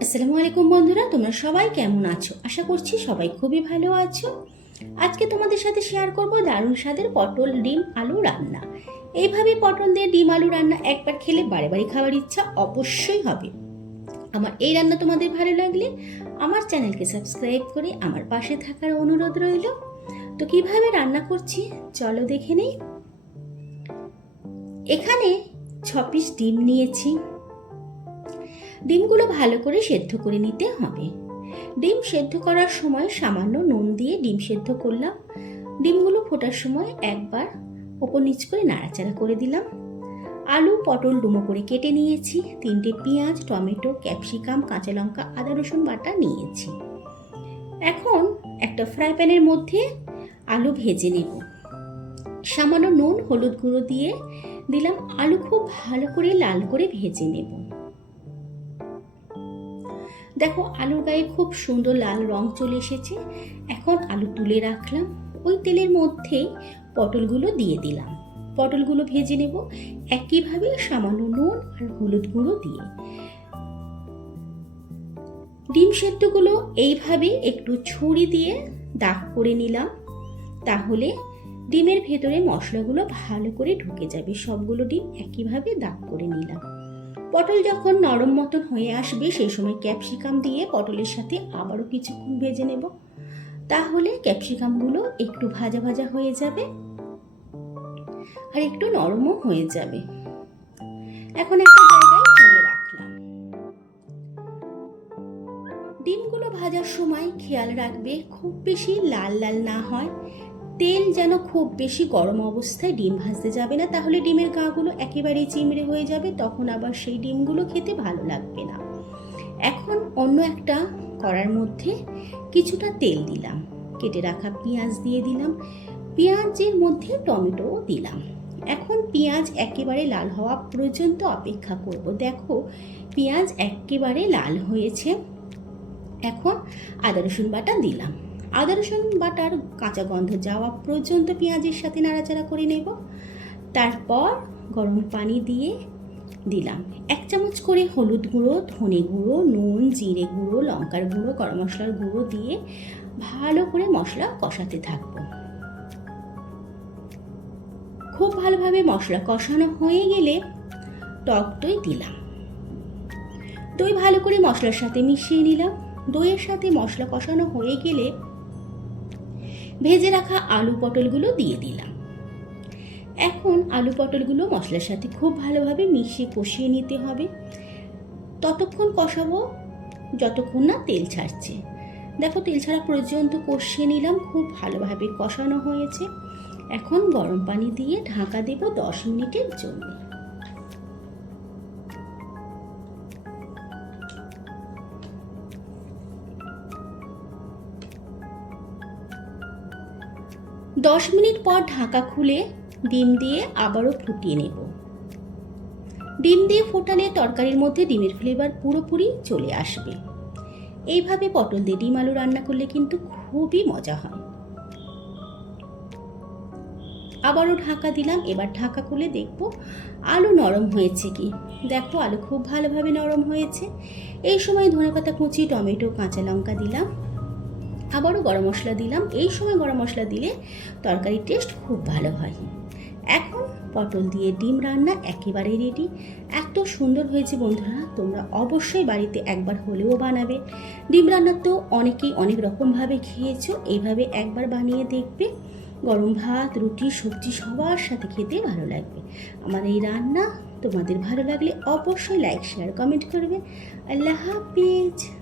আসসালামু আলাইকুম বন্ধুরা, তোমরা সবাই কেমন আছো? আশা করছি সবাই খুবই ভালো আছো। আজকে তোমাদের সাথে শেয়ার করব দারুণ স্বাদের পটল ডিম আলু রান্না। এইভাবে পটল দিয়ে ডিম আলু রান্না একবার খেলে বারে বারে খাওয়ার ইচ্ছা অবশ্যই হবে। আমার এই রান্না তোমাদের ভালো লাগলে আমার চ্যানেলকে সাবস্ক্রাইব করে আমার পাশে থাকার অনুরোধ রইল। তো কীভাবে রান্না করছি? চলো দেখে নেই। এখানে ছ পিস ডিম নিয়েছি। ডিমগুলো ভালো করে সেদ্ধ করে নিতে হবে। ডিম সেদ্ধ করার সময় সামান্য নুন দিয়ে ডিম সেদ্ধ করলাম। ডিমগুলো ফোটার সময় একবার ওপর নিচ করে নাড়াচাড়া করে দিলাম। আলু, পটল ডুমো করে কেটে নিয়েছি, তিনটে পেঁয়াজ, টমেটো, ক্যাপসিকাম, কাঁচা লঙ্কা, আদা, রসুন বাটা নিয়েছি। এখন একটা ফ্রাই প্যানের মধ্যে আলু ভেজে নেব। সামান্য নুন, হলুদ গুঁড়ো দিয়ে দিলাম। আলু খুব ভালো করে লাল করে ভেজে নেব। দেখো আলুর গায়ে খুব সুন্দর লাল রং চলে এসেছে। এখন আলু তুলে রাখলাম। ওই তেলের মধ্যেই পটলগুলো দিয়ে দিলাম। পটলগুলো ভেজে নেব। একইভাবে সামান্য নুন আর হলুদ গুঁড়ো দিয়ে। ডিম সেদ্ধগুলো এইভাবে একটু ছুরি দিয়ে দাগ করে নিলাম। তাহলে ডিমের ভেতরে মশলাগুলো ভালো করে ঢুকে যাবে। সবগুলো ডিম একইভাবে দাগ করে নিলাম। পটল যখন নরম মতন হয়ে আসবে সেই সময় ক্যাপসিকাম দিয়ে পটলের সাথে আবারও কিছুক্ষণ ভেজে নেব। তাহলে ক্যাপসিকামগুলো একটু ভাজা ভাজা হয়ে যাবে আর একটু নরমও হয়ে যাবে। এখন একটা জায়গায় তুলে রাখলাম। ডিমগুলো ভাজার সময় খেয়াল রাখবে, খুব বেশি লাল লাল না হয়। তেল যেন খুব বেশি গরম অবস্থায় ডিম ভাজতে যাবে না, তাহলে ডিমের গাগুলো একেবারেই চিমড়ে হয়ে যাবে, তখন আবার সেই ডিমগুলো খেতে ভালো লাগবে না। এখন অন্য একটা কড়ার মধ্যে কিছুটা তেল দিলাম, কেটে রাখা পেঁয়াজ দিয়ে দিলাম, পেঁয়াজের মধ্যে টমেটোও দিলাম। এখন পেঁয়াজ একেবারে লাল হওয়া পর্যন্ত অপেক্ষা করব। দেখো, পেঁয়াজ একেবারে লাল হয়েছে, এখন আদা রসুন বাটা দিলাম। আদা রসুন বাটার, কাঁচা গন্ধ যাওয়া পর্যন্ত পেঁয়াজের সাথে নাড়াচাড়া করে নেব। তারপর গরম পানি দিয়ে দিলাম। এক চামচ করে হলুদ গুঁড়ো, ধনে গুঁড়ো, নুন, জিরে গুঁড়ো, লঙ্কার গুঁড়ো, গরম মশলার গুঁড়ো দিয়ে ভালো করে মশলা কষাতে থাকব। খুব ভালোভাবে মশলা কষানো হয়ে গেলে টক দই দিলাম। দই ভালো করে মশলার সাথে মিশিয়ে নিলাম। দইয়ের সাথে মশলা কষানো হয়ে গেলে ভেজে রাখা আলু পটলগুলো দিয়ে দিলাম। এখন আলু পটলগুলো মশলার সাথে খুব ভালোভাবে মিশিয়ে কষিয়ে নিতে হবে। ততক্ষণ কষাবো যতক্ষণ না তেল ছাড়ছে। দেখো তেল ছাড়া পর্যন্ত কষিয়ে নিলাম, খুব ভালোভাবে কষানো হয়েছে। এখন গরম পানি দিয়ে ঢাকা দেব দশ মিনিটের জন্য। দশ মিনিট পর ঢাকা খুলে ডিম দিয়ে আবারও ফুটিয়ে নেব। ডিম দিয়ে ফোটালে তরকারির মধ্যে ডিমের ফ্লেভার পুরোপুরি চলে আসবে। এইভাবে পটল দিয়ে ডিম আলু রান্না করলে কিন্তু খুবই মজা হয়। আবারও ঢাকা দিলাম, এবার ঢাকা খুলে দেখব আলু নরম হয়েছে কি। দেখো আলু খুব ভালোভাবে নরম হয়েছে। এই সময় ধনেপাতা কুচি, টমেটো, কাঁচা লঙ্কা দিলাম। আবারও গরম মশলা দিলাম। এই সময় গরম মশলা দিলে তরকারির টেস্ট খুব ভালো হয়। এখন পটল দিয়ে ডিম রান্না একেবারেই রেডি এত সুন্দর হয়েছে বন্ধুরা, তোমরা অবশ্যই বাড়িতে একবার হলেও বানাবে। ডিম রান্না তো অনেকেই অনেক রকমভাবে খেয়েছো, এইভাবে একবার বানিয়ে দেখবে। গরম ভাত, রুটি, সবজি সবার সাথে খেতে ভালো লাগবে। আমার এই রান্না তোমাদের ভালো লাগলে অবশ্যই লাইক শেয়ার কমেন্ট করবে। আল্লাহ হাফিজ।